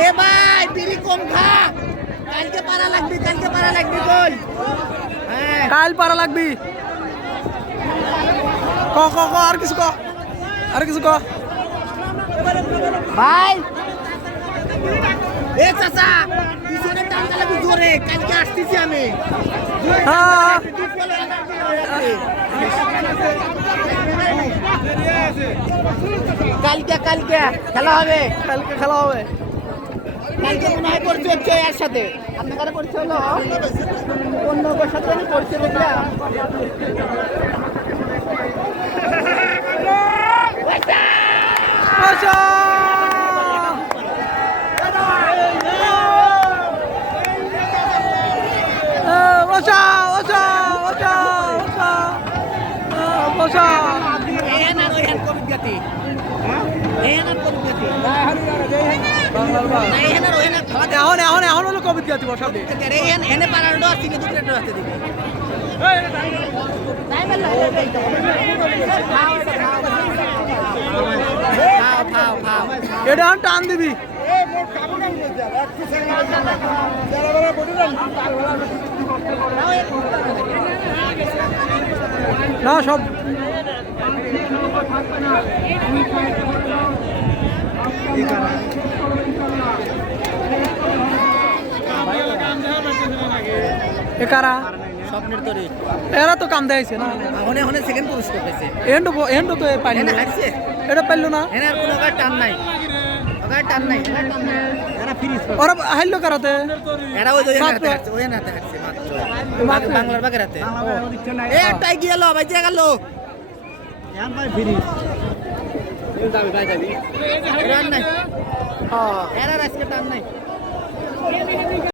এ ভাই বিড়ি কম খা, কালকে পারা লাগবে বল। হ্যাঁ কাল পারা লাগবি। ক ক ক আর কিছু ক, আর কিছু ক। ভাই এ চাচা পিছনে টানতে লাগবে জোরে, কালকে আসতেছি আমি। হ্যাঁ কালকে খেলা হবে, কালকে খেলা হবে। কালকে মনে হয় পড়ছে হচ্ছে এর সাথে, আপনার কাছে পড়ছে হলো অন্য লোকের সাথে আমি পড়ছে দেখলাম। আচ্ছা বসা বসা বসা বসা বসা। এখন এখন এখন হলো কবিতা গাতি বসাবে। এটা এখন টান দিবি। না সব কারা স্বপ্নের তরি এরা তো কাম দেখাইছে না। হনে সেকেন্ড পুরস্কার পেয়েছে। এন্ড তো পাইল না, হারছে এটা পাইল না। এনে আর কোনো টান নাই, ওরা হাইলো কারাতে। এরা ওই হাতে হারছে মাত্র বাংলার বাগের হাতে। এ একটাই গেল ভাই, যে গেল এরা আজকে টান নাই।